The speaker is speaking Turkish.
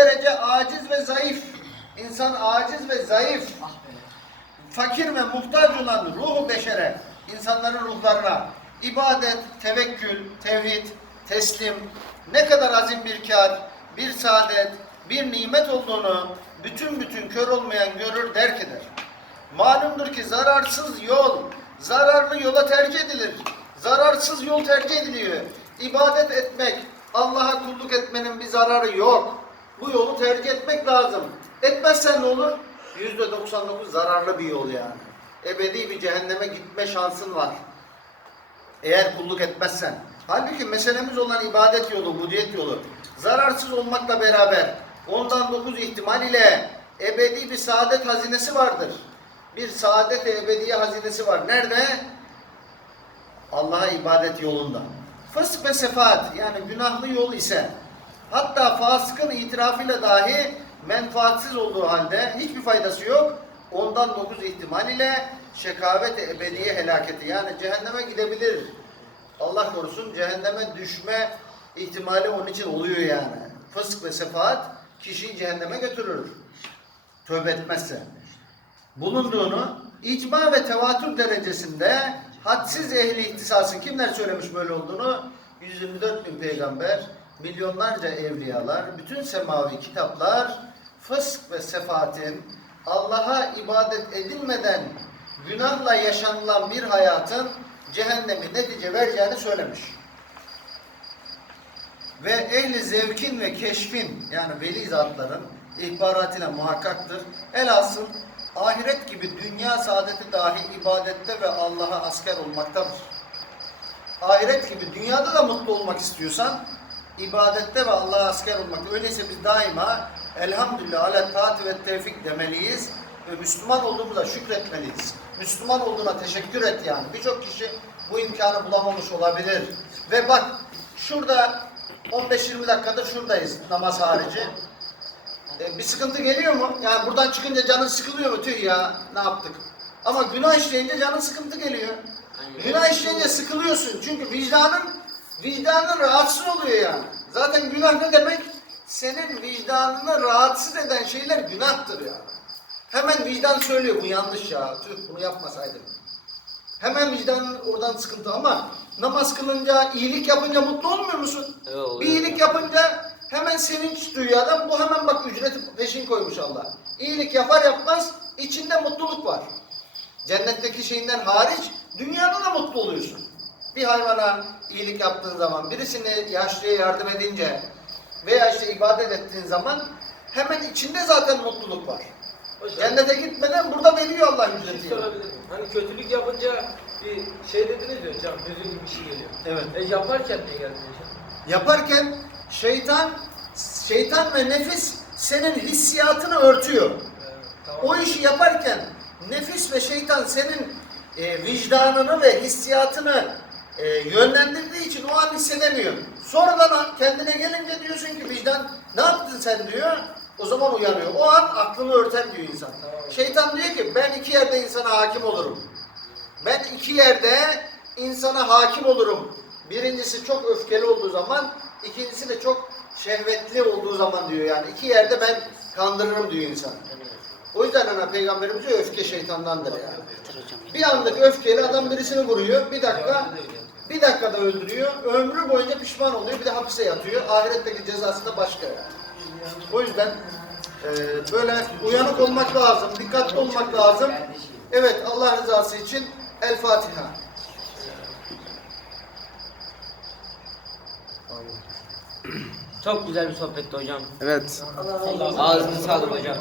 derece aciz ve zayıf. İnsan aciz ve zayıf. Fakir ve muhtaç olan ruhu beşere, insanların ruhlarına ibadet, tevekkül, tevhid, teslim ne kadar azim bir kar, bir saadet, bir nimet olduğunu bütün bütün kör olmayan görür derk eder. Malumdur ki zararsız yol, zararlı yola tercih edilir. Zararsız yol tercih ediliyor. İbadet etmek, Allah'a kulluk etmenin bir zararı yok. Bu yolu tercih etmek lazım. Etmezsen ne olur? Yüzde 99 zararlı bir yol yani. Ebedi bir cehenneme gitme şansın var. Eğer kulluk etmezsen. Halbuki meselemiz olan ibadet yolu, budiyet yolu. Zararsız olmakla beraber ondan dokuz ihtimal ile ebedi bir saadet hazinesi vardır. Bir saadet ebediye hazinesi var. Nerede? Allah'a ibadet yolunda. Fısk ve sefaat yani günahlı yol ise hatta fasıkın itirafıyla dahi menfaatsiz olduğu halde hiçbir faydası yok. Ondan dokuz ihtimal ile şekavet ebediye helaketi yani cehenneme gidebilir. Allah korusun cehenneme düşme ihtimali onun için oluyor yani. Fısk ve sefaat kişiyi cehenneme götürür. Tövbe etmezse bulunduğunu icma ve tevatür derecesinde hadsiz ehli ihtisasın kimler söylemiş böyle olduğunu 124 bin peygamber, milyonlarca evliyalar, bütün semavi kitaplar fısk ve sefaatin Allah'a ibadet edilmeden günahla yaşanılan bir hayatın cehennemi netice vereceğini söylemiş. Ve ehli zevkin ve keşfin yani veli zatların ihbaratıyla muhakkaktır. Elhasıl ahiret gibi dünya saadeti dahi ibadette ve Allah'a asker olmaktadır. Ahiret gibi dünyada da mutlu olmak istiyorsan ibadette ve Allah'a asker olmak. Öyleyse biz daima elhamdülillah ala taati ve tevfik demeliyiz ve Müslüman olduğumuza şükretmeliyiz. Müslüman olduğuna teşekkür et yani. Birçok kişi bu imkanı bulamamış olabilir. Ve bak şurada 15-20 dakikadır şuradayız namaz harici. E, bir sıkıntı geliyor mu? Yani buradan çıkınca canın sıkılıyor mu? Tüh ya ne yaptık? Ama günah işleyince canın sıkıntı geliyor. Günah işleyince sıkılıyorsun. Çünkü vicdanın vicdanın rahatsız oluyor yani. Zaten günah ne demek? Senin vicdanını rahatsız eden şeyler günahtır ya. Hemen vicdan söylüyor bu yanlış ya. Tüh bunu yapmasaydım. Hemen vicdanın oradan sıkıntı ama namaz kılınca, iyilik yapınca mutlu olmuyor musun? Evet, oluyor. Bir iyilik yapınca hemen sevinç duyuyor adam. Bu hemen bak ücreti peşin koymuş Allah. İyilik yapar yapmaz içinde mutluluk var. Cennetteki şeyinden hariç dünyada da mutlu oluyorsun. Bir hayvana iyilik yaptığın zaman, birisini yaşlıya yardım edince veya işte ibadet ettiğin zaman hemen içinde zaten mutluluk var. Hocam, Cennete gitmeden burada veriyor Allah şey ücreti. Hani kötülük yapınca bir şey dediniz ya hocam, hüzün gibi bir şey geliyor. Evet. E yaparken ne geldi hocam? Yaparken şeytan şeytan ve nefis senin hissiyatını örtüyor. Evet, tamam. O işi yaparken nefis ve şeytan senin e, vicdanını ve hissiyatını e, yönlendirdiği için o an hissedemiyor. Sonradan kendine gelince diyorsun ki vicdan ne yaptın sen diyor. O zaman uyanıyor. O an aklını örter diyor insan. Şeytan diyor ki ben iki yerde insana hakim olurum. Ben iki yerde insana hakim olurum. Birincisi çok öfkeli olduğu zaman, ikincisi de çok şehvetli olduğu zaman diyor yani. iki yerde ben kandırırım diyor insan. O yüzden ana peygamberimiz diyor, öfke şeytandandır yani. Bir anlık öfkeli adam birisini vuruyor, bir dakika, bir dakikada öldürüyor, ömrü boyunca pişman oluyor, bir de hapise yatıyor. Ahiretteki cezası da başka yani. O yüzden e, böyle uyanık olmak lazım, dikkatli olmak lazım. Evet, Allah rızası için El Fatiha. Çok güzel bir sohbetti hocam. Evet. Ağzınıza sağlık hocam.